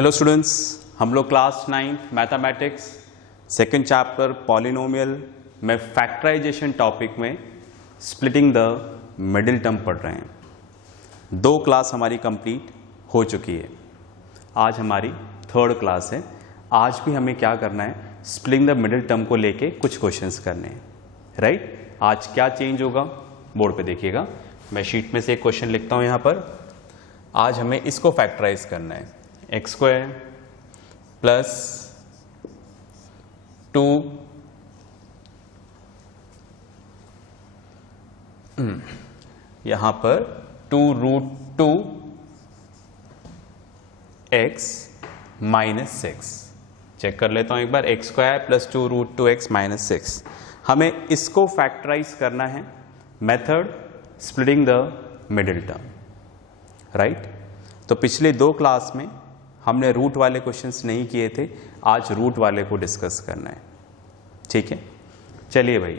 Hello students, हम लोग class 9 mathematics second chapter polynomial में फैक्टराइजेशन टॉपिक में स्प्लिटिंग द मिडिल टर्म पढ़ रहे हैं। 2 क्लास हमारी कंप्लीट हो चुकी है। आज हमारी 3rd क्लास है। आज भी हमें क्या करना है, स्प्लिटिंग द मिडिल टर्म को लेके कुछ क्वेश्चंस करने हैं, राइट। आज क्या चेंज होगा बोर्ड पे देखिएगा। मैं शीट में से एक क्वेश्चन लिखता हूँ यहाँ पर। आज हमें इसको फैक्टराइज करना है। एक्स स्क्वायर प्लस 2 यहां पर 2√2 x माइनस 6। चेक कर लेता हूं एक बार। X square plus 2√2 x minus 6, हमें इसको फैक्टराइज करना है। Method splitting the middle term, right. तो पिछले 2 क्लास में हमने रूट वाले क्वेश्चंस नहीं किए थे, आज रूट वाले को डिस्कस करना है, ठीक है। चलिए भाई,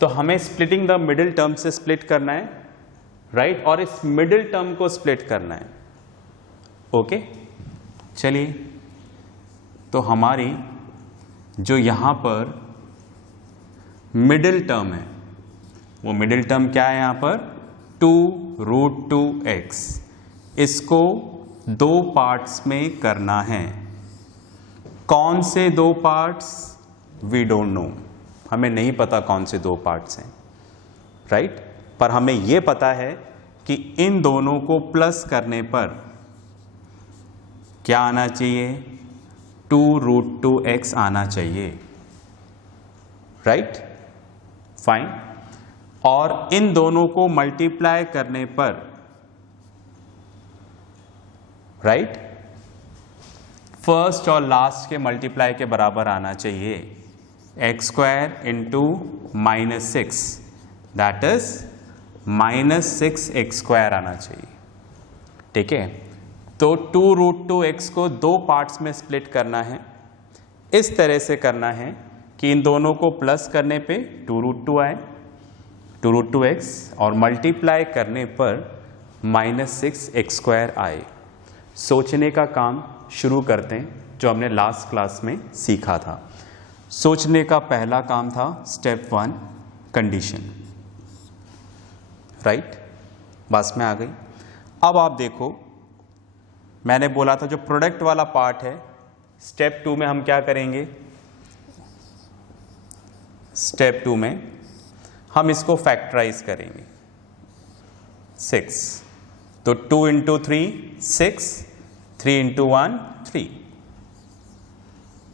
तो हमें स्प्लिटिंग द मिडिल टर्म से स्प्लिट करना है, राइट, और इस मिडिल टर्म को स्प्लिट करना है, ओके। चलिए, तो हमारी जो यहां पर मिडिल टर्म है, वो मिडिल टर्म क्या है यहां पर, 2√2x। इसको 2 पार्ट्स में करना है। कौन से 2 पार्ट्स, वी डोंट नो, हमें नहीं पता कौन से 2 पार्ट्स हैं, राइट। पर हमें यह पता है कि इन दोनों को प्लस करने पर क्या आना चाहिए, 2√2x आना चाहिए, राइट, फाइन। और इन दोनों को मल्टीप्लाई करने पर, राइट, फर्स्ट और लास्ट के मल्टीप्लाई के बराबर आना चाहिए। X square into minus 6, that is -6x square आना चाहिए, ठीक है। तो 2√2x को 2 पार्ट्स में स्प्लिट करना है। इस तरह से करना है कि इन दोनों को प्लस करने पे 2√2 आए, 2√2x, और मल्टीप्लाई करने पर -6x स्क्वायर आए। सोचने का काम शुरू करते हैं, जो हमने लास्ट क्लास में सीखा था। सोचने का पहला काम था स्टेप 1, कंडीशन, राइट, बस में आ गई। अब आप देखो, मैंने बोला था जो प्रोडक्ट वाला पार्ट है, स्टेप 2 में हम क्या करेंगे, स्टेप 2 में हम इसको फैक्टराइज करेंगे। 6, तो 2 × 3 6, 3 × 1 3,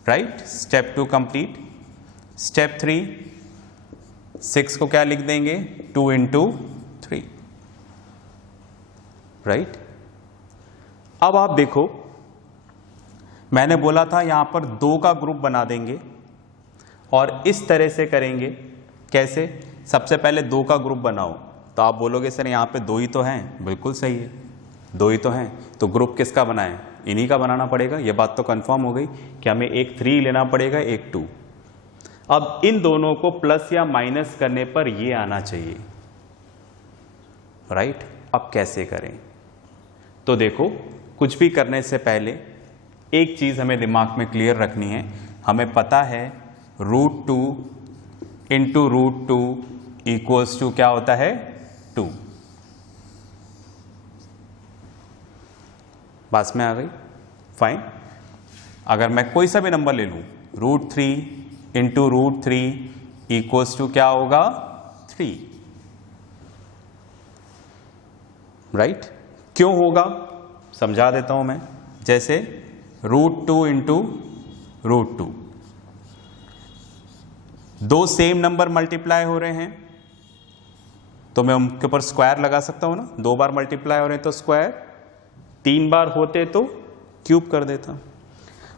राइट। Step 2 complete. स्टेप 3, 6 को क्या लिख देंगे, 2 × 3, राइट। अब आप देखो, मैंने बोला था यहां पर 2 का ग्रुप बना देंगे और इस तरह से करेंगे। कैसे, सबसे पहले 2 का ग्रुप बनाओ। तो आप बोलोगे सर यहाँ पे 2 ही तो हैं, बिल्कुल सही है, 2 ही तो हैं, तो ग्रुप किसका बनाएं, इन्हीं का बनाना पड़ेगा। ये बात तो कंफर्म हो गई कि हमें एक 3 लेना पड़ेगा, एक 2। अब इन दोनों को प्लस या माइनस करने पर ये आना चाहिए, राइट। अब कैसे करें, तो देखो, कुछ भी करने से पहले एक चीज हमें दिमाग में क्लियर रखनी है। हमें पता है √2 × √2 इक्वल्स टू क्या होता है, 2। बस में आ गई, फाइन। अगर मैं कोई सा भी नंबर ले लूं, √3 × √3 इक्वल्स टू क्या होगा, 3, राइट। क्यों होगा समझा देता हूं मैं। जैसे √2 × √2, 2 सेम नंबर मल्टीप्लाई हो रहे हैं, तो मैं उनके ऊपर स्क्वायर लगा सकता हूं ना। 2 बार मल्टीप्लाई हो रहे हैं तो स्क्वायर, 3 बार होते तो क्यूब कर देता।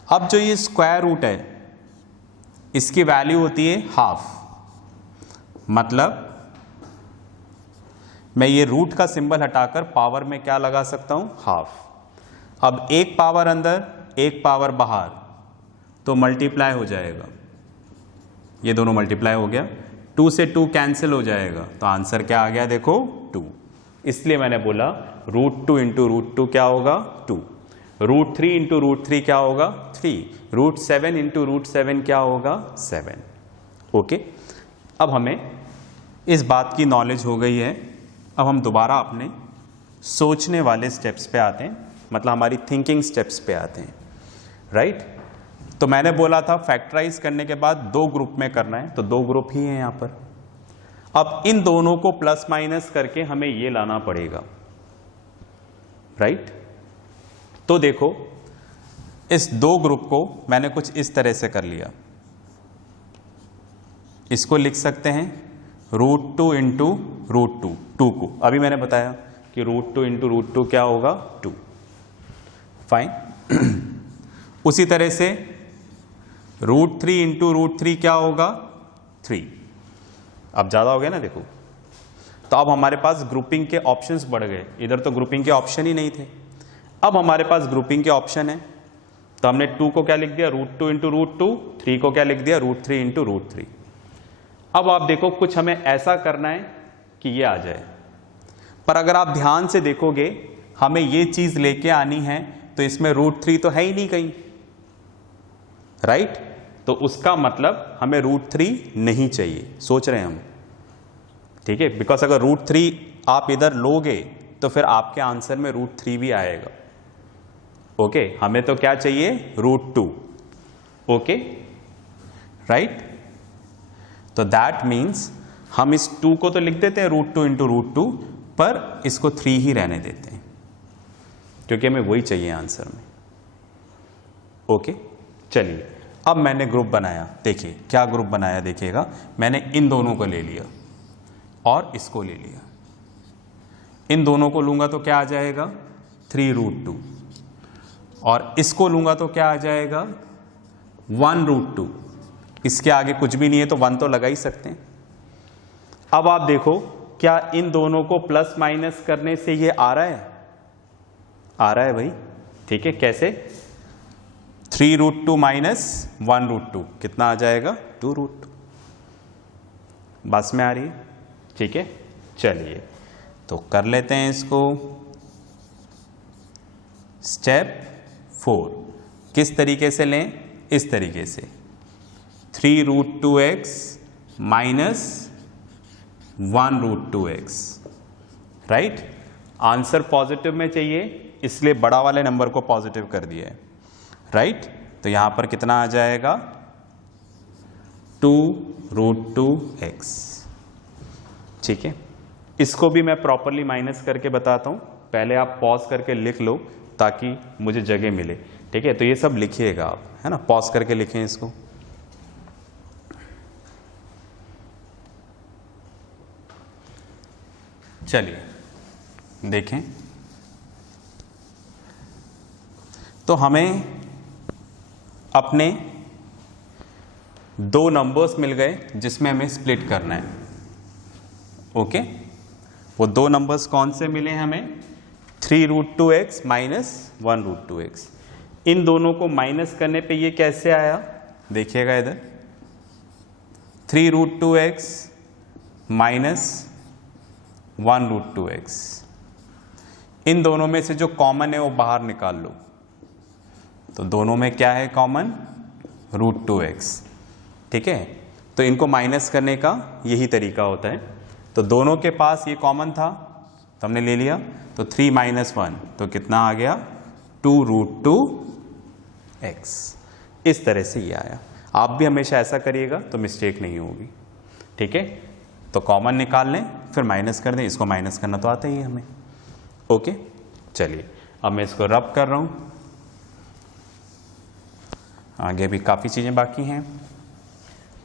अब जो ये स्क्वायर रूट है, इसकी वैल्यू होती है हाफ। मतलब मैं ये रूट का सिंबल हटाकर पावर में क्या लगा सकता हूं, हाफ। अब एक पावर अंदर, एक पावर बाहर, तो मल्टीप्लाई हो जाएगा, ये दोनों मल्टीप्लाई हो गया। 2 से 2 कैंसिल हो जाएगा, तो आंसर क्या आ गया, देखो 2। इसलिए मैंने बोला √2 × √2 क्या होगा, 2। √3 इंटू √3 क्या होगा 3, √7 इंटू √7 क्या होगा 7। ओके, अब हमें इस बात की नॉलेज हो गई है। अब हम दोबारा अपने सोचने वाले स्टेप्स पे आते हैं, मतलब हमारी थिंकिंग स्टेप्स पे आते हैं, राइट। तो मैंने बोला था फैक्टराइज करने के बाद 2 ग्रुप में करना है, तो 2 ग्रुप ही हैं यहां पर। अब इन दोनों को प्लस माइनस करके हमें ये लाना पड़ेगा, राइट। तो देखो इस 2 ग्रुप को मैंने कुछ इस तरह से कर लिया, इसको लिख सकते हैं √2 इंटू √2, 2 को अभी मैंने बताया कि √2 इंटू √2 क्या होगा 2, फाइन। उसी तरह से √3 इंटू √3 क्या होगा 3, अब ज़्यादा हो गया ना देखो। तो अब हमारे पास ग्रुपिंग के ऑप्शंस बढ़ गए, इधर तो ग्रुपिंग के ऑप्शन ही नहीं थे, अब हमारे पास ग्रुपिंग के ऑप्शन है। तो हमने 2 को क्या लिख दिया √2 इंटू √2, 3 को क्या लिख दिया √3 इंटू √3। अब आप देखो कुछ हमें ऐसा करना है कि ये आ जाए, पर अगर आप ध्यान से देखोगे हमें ये चीज लेके आनी है तो इसमें √3 तो है ही नहीं कहीं, राइट। तो उसका मतलब हमें √3 नहीं चाहिए, सोच रहे हैं हम, ठीक है। बिकॉज अगर √3 आप इधर लोगे तो फिर आपके आंसर में √3 भी आएगा। ओके, हमें तो क्या चाहिए √2, ओके, राइट। तो दैट मीन्स हम इस 2 को तो लिख देते हैं √2 इंटू √2, पर इसको 3 ही रहने देते हैं क्योंकि हमें वही चाहिए आंसर में। ओके, चलिए अब मैंने ग्रुप बनाया, देखिए क्या ग्रुप बनाया, देखिएगा मैंने इन दोनों को ले लिया और इसको ले लिया, इन दोनों को लूंगा तो क्या आ जाएगा 3√2, और इसको लूंगा तो क्या आ जाएगा 1√2। इसके आगे कुछ भी नहीं है तो 1 तो लगा ही सकते हैं। अब आप देखो क्या इन दोनों को प्लस माइनस करने से ये आ रहा है, आ रहा है भाई, ठीक है। कैसे 3√2 माइनस 1√2 कितना आ जाएगा 2√2, बस में आ रही है, ठीक है। चलिए तो कर लेते हैं इसको। स्टेप 4 किस तरीके से लें, इस तरीके से 3√2x minus 1√2x, right. Answer positive में चाहिए इसलिए बड़ा वाले नंबर को पॉजिटिव कर दिया है, राइट। तो यहां पर कितना आ जाएगा 2√2x, ठीक है। इसको भी मैं प्रॉपरली माइनस करके बताता हूं, पहले आप पॉज करके लिख लो ताकि मुझे जगह मिले, ठीक है। तो ये सब लिखिएगा आप, है ना, पॉज करके लिखें इसको। चलिए देखें, तो हमें अपने 2 नंबर्स मिल गए जिसमें हमें स्प्लिट करना है। ओके, वो 2 नंबर्स कौन से मिले हमें 3√2x माइनस 1√2x। इन दोनों को माइनस करने पे ये कैसे आया, देखिएगा इधर 3√2x माइनस 1√2x। इन दोनों में से जो कॉमन है वो बाहर निकाल लो, तो दोनों में क्या है कॉमन √2x, ठीक है। तो इनको माइनस करने का यही तरीका होता है। तो दोनों के पास ये कॉमन था तो हमने ले लिया, तो 3 माइनस 1 तो कितना आ गया 2√2x। इस तरह से ये आया। आप भी हमेशा ऐसा करिएगा तो मिस्टेक नहीं होगी, ठीक है। तो कॉमन निकाल लें फिर माइनस कर दें, इसको माइनस करना तो आता ही है हमें। ओके, चलिए अब मैं इसको रब कर रहा हूं, आगे भी काफ़ी चीज़ें बाकी हैं।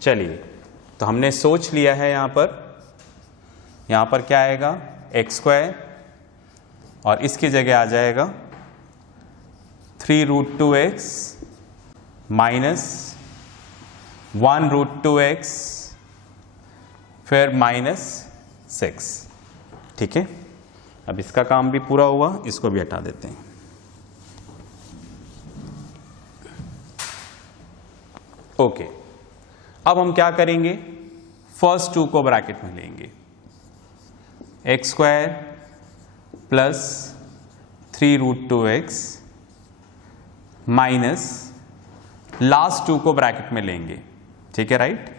चलिए तो हमने सोच लिया है, यहाँ पर क्या आएगा x² और इसकी जगह आ जाएगा 3√2x माइनस 1√2x फिर माइनस 6, ठीक है। अब इसका काम भी पूरा हुआ, इसको भी हटा देते हैं। ओके, अब हम क्या करेंगे, फर्स्ट 2 को ब्रैकेट में लेंगे, x² plus 3√2x minus last 2 को ब्रैकेट में लेंगे, ठीक है, राइट।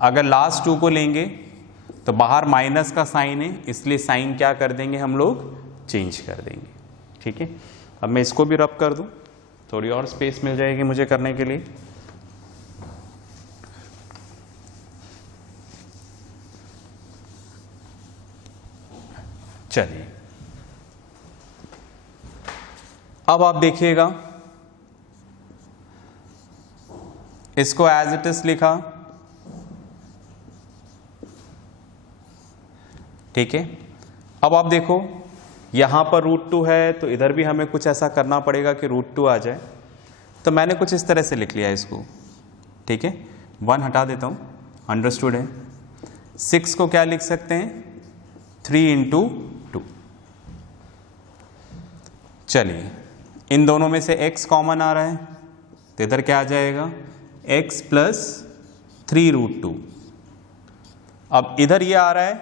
अगर लास्ट 2 को लेंगे तो बाहर माइनस का साइन है, इसलिए साइन क्या कर देंगे हम लोग, चेंज कर देंगे, ठीक है। अब मैं इसको भी रब कर दूं, थोड़ी और स्पेस मिल जाएगी मुझे करने के लिए। चलिए, अब आप देखिएगा, इसको एज इट इज लिखा, ठीक है। अब आप देखो यहां पर √2 है, तो इधर भी हमें कुछ ऐसा करना पड़ेगा कि √2 आ जाए। तो मैंने कुछ इस तरह से लिख लिया इसको, ठीक है। 1 हटा देता हूं, अंडरस्टूड है। 6 को क्या लिख सकते हैं, 3 × 2। चलिए, इन दोनों में से x कॉमन आ रहा है, तो इधर क्या आ जाएगा, x + 3√2। अब इधर ये आ रहा है,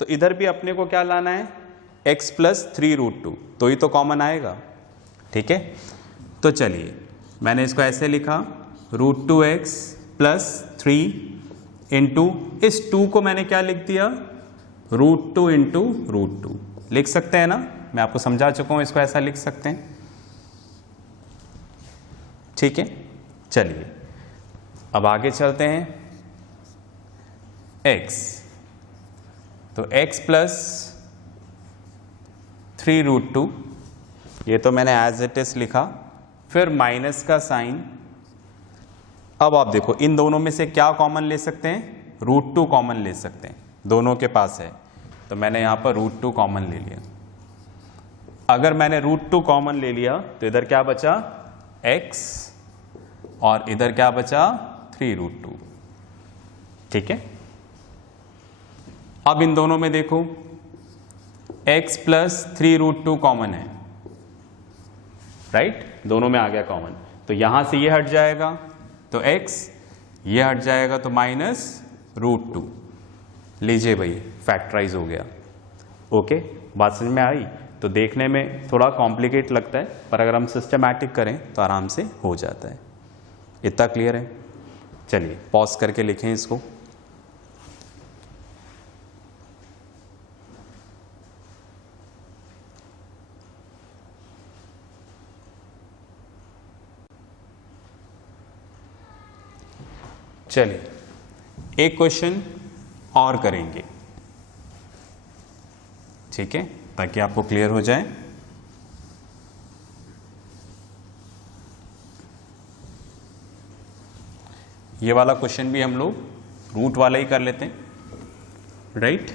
तो इधर भी अपने को क्या लाना है, x + 3√2, तो ही तो कॉमन आएगा, ठीक है। तो चलिए, मैंने इसको ऐसे लिखा, √2x + 3 × इस 2 को मैंने क्या लिख दिया, √2 × √2 लिख सकते हैं ना, मैं आपको समझा चुका हूं, इसको ऐसा लिख सकते हैं, ठीक है। चलिए, अब आगे चलते हैं, x, तो x + 3√2, ये तो मैंने एज इट इज लिखा, फिर माइनस का साइन। अब आप देखो, इन दोनों में से क्या कॉमन ले सकते हैं, √2 कॉमन ले सकते हैं, दोनों के पास है, तो मैंने यहां पर √2 कॉमन ले लिया। अगर मैंने √2 कॉमन ले लिया तो इधर क्या बचा, x, और इधर क्या बचा, 3√2, ठीक है। अब इन दोनों में देखो, x + 3√2 कॉमन है, राइट, दोनों में आ गया कॉमन, तो यहां से ये हट जाएगा, तो x, ये हट जाएगा, तो -√2। लीजिए भाई, फैक्टराइज हो गया। ओके, बात समझ में आई। तो देखने में थोड़ा कॉम्प्लिकेट लगता है, पर अगर हम सिस्टमैटिक करें तो आराम से हो जाता है। इतना क्लियर है। चलिए, पॉज करके लिखें इसको। चलिए, एक क्वेश्चन और करेंगे, ठीक है, ताकि आपको क्लियर हो जाए। ये वाला क्वेश्चन भी हम लोग रूट वाला ही कर लेते हैं, राइट।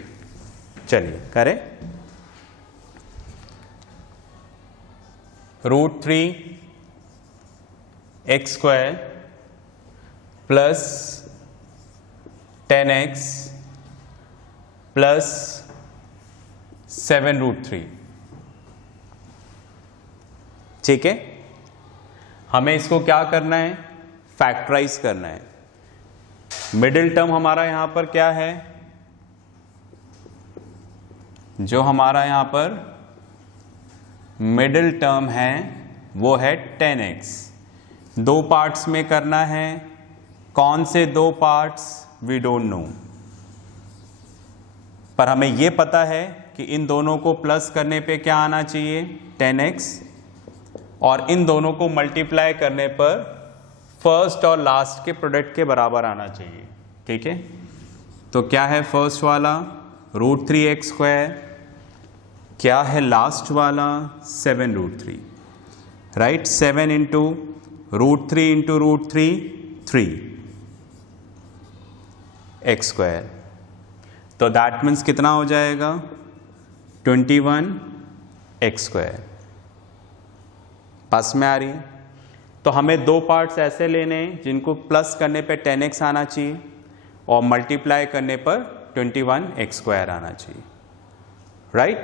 चलिए करें। √3x² + 10x + 7√3, ठीक है। हमें इसको क्या करना है, फैक्टराइज करना है। मिडिल टर्म हमारा यहां पर क्या है, जो हमारा यहां पर मिडिल टर्म है वो है 10x। 2 पार्ट्स में करना है, कौन से 2 पार्ट्स, वी डोंट नो, पर हमें यह पता है कि इन दोनों को प्लस करने पे क्या आना चाहिए, 10x, और इन दोनों को मल्टीप्लाई करने पर फर्स्ट और लास्ट के प्रोडक्ट के बराबर आना चाहिए, ठीक है। तो क्या है फर्स्ट वाला, √3x², क्या है लास्ट वाला, 7√3, राइट। 7 × √3 × √3, 3x², तो दैट मीन्स कितना हो जाएगा, 21x²। पास में आ रही है। तो हमें 2 पार्ट्स ऐसे लेने हैं जिनको प्लस करने पे 10x आना चाहिए और मल्टीप्लाई करने पर 21x² आना चाहिए, राइट।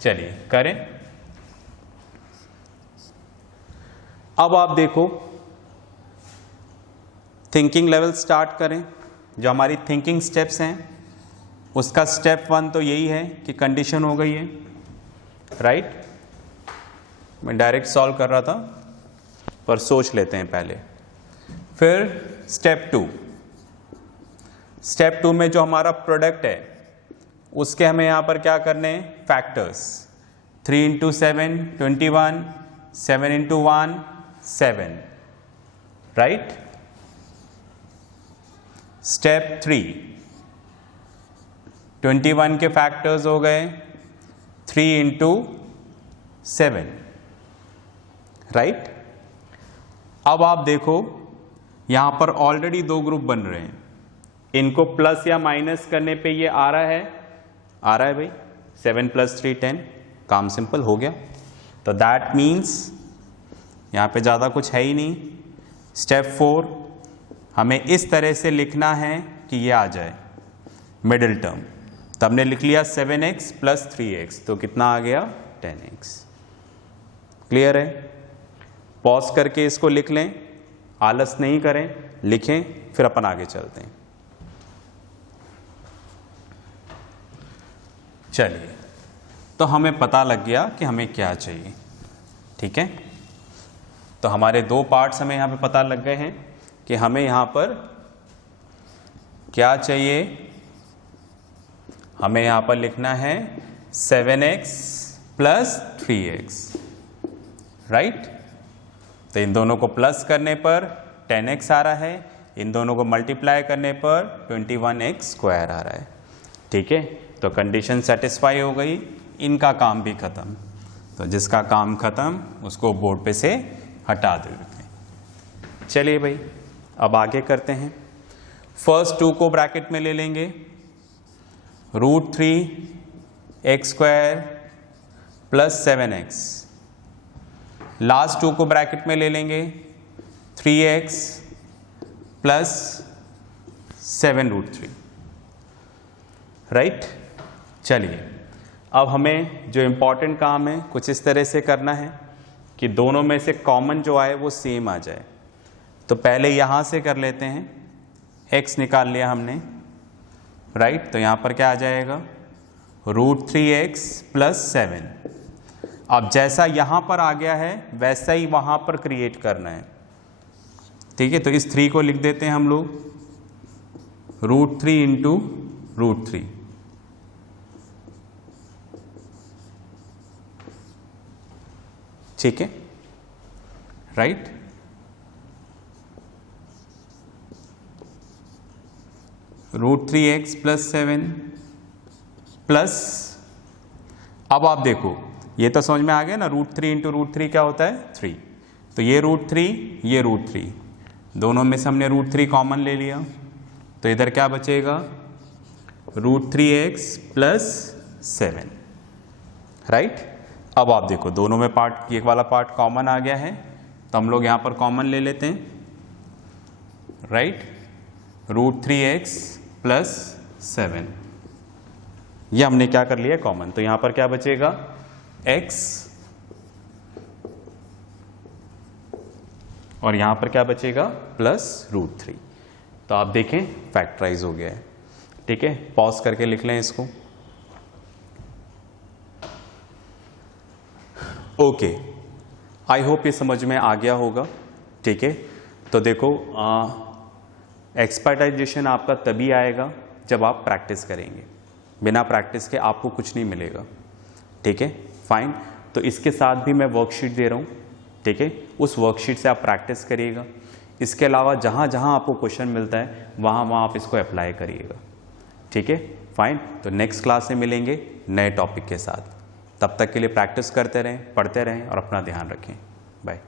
चलिए करें। अब आप देखो, थिंकिंग लेवल स्टार्ट करें। जो हमारी थिंकिंग स्टेप्स हैं उसका स्टेप 1 तो यही है कि कंडीशन हो गई है, राइट। मैं डायरेक्ट सॉल्व कर रहा था, पर सोच लेते हैं पहले। फिर स्टेप 2, स्टेप 2 में जो हमारा प्रोडक्ट है उसके हमें यहाँ पर क्या करने हैं, factors. 3 into 7 21, 7 into 1 7, right. Step 3, 21 के फैक्टर्स हो गए 3 इंटू 7, राइट। अब आप देखो यहां पर ऑलरेडी 2 ग्रुप बन रहे हैं, इनको प्लस या माइनस करने पे ये आ रहा है भाई 7 + 3 10, काम सिंपल हो गया। तो दैट मीन्स यहाँ पे ज़्यादा कुछ है ही नहीं। स्टेप 4 हमें इस तरह से लिखना है कि ये आ जाए मिडिल टर्म। तो हमने लिख लिया 7x + 3x, तो कितना आ गया 10x। क्लियर है? पॉज करके इसको लिख लें, आलस नहीं करें, लिखें, फिर अपन आगे चलते हैं। चलिए, तो हमें पता लग गया कि हमें क्या चाहिए, ठीक है। तो हमारे 2 पार्ट्स हमें यहाँ पे पता लग गए हैं कि हमें यहाँ पर क्या चाहिए। हमें यहाँ पर लिखना है 7x + 3x, राइट। तो इन दोनों को प्लस करने पर 10x आ रहा है, इन दोनों को मल्टीप्लाई करने पर 21x² आ रहा है, ठीक है। तो कंडीशन सेटिस्फाई हो गई, इनका काम भी खत्म। तो जिसका काम खत्म उसको बोर्ड पे से हटा देते हैं। चलिए भाई, अब आगे करते हैं। फर्स्ट 2 को ब्रैकेट में ले लेंगे, √3x² + 7x। लास्ट 2 को ब्रैकेट में ले लेंगे, 3x + 7√3, राइट। चलिए, अब हमें जो इम्पॉर्टेंट काम है कुछ इस तरह से करना है कि दोनों में से कॉमन जो आए वो सेम आ जाए। तो पहले यहाँ से कर लेते हैं, x निकाल लिया हमने, राइट। तो यहाँ पर क्या आ जाएगा, √3x + 7। अब जैसा यहाँ पर आ गया है वैसा ही वहाँ पर क्रिएट करना है, ठीक है। तो इस 3 को लिख देते हैं हम लोग, √3 इंटू √3, ठीक है, राइट। √3x + 7 प्लस, अब आप देखो ये तो समझ में आ गया ना, √3 इंटू √3 क्या होता है 3। तो ये √3, ये √3, दोनों में से हमने √3 कॉमन ले लिया, तो इधर क्या बचेगा, √3x + 7, राइट। अब आप देखो दोनों में पार्ट, एक वाला पार्ट कॉमन आ गया है, तो हम लोग यहाँ पर कॉमन ले लेते हैं, राइट। √3x + 7, ये हमने क्या कर लिया कॉमन। तो यहाँ पर क्या बचेगा, x, और यहाँ पर क्या बचेगा +√3। तो आप देखें फैक्टराइज हो गया है, ठीक है। पॉज करके लिख लें इसको, ओके। आई होप ये समझ में आ गया होगा, ठीक है। तो देखो एक्सपर्टाइजेशन आपका तभी आएगा जब आप प्रैक्टिस करेंगे, बिना प्रैक्टिस के आपको कुछ नहीं मिलेगा, ठीक है। फाइन, तो इसके साथ भी मैं वर्कशीट दे रहा हूँ, ठीक है। उस वर्कशीट से आप प्रैक्टिस करिएगा। इसके अलावा जहाँ जहाँ आपको क्वेश्चन मिलता है वहाँ वहाँ आप इसको अप्लाई करिएगा, ठीक है। फाइन, तो नेक्स्ट क्लास में मिलेंगे नए टॉपिक के साथ। तब तक के लिए प्रैक्टिस करते रहें, पढ़ते रहें और अपना ध्यान रखें। बाय।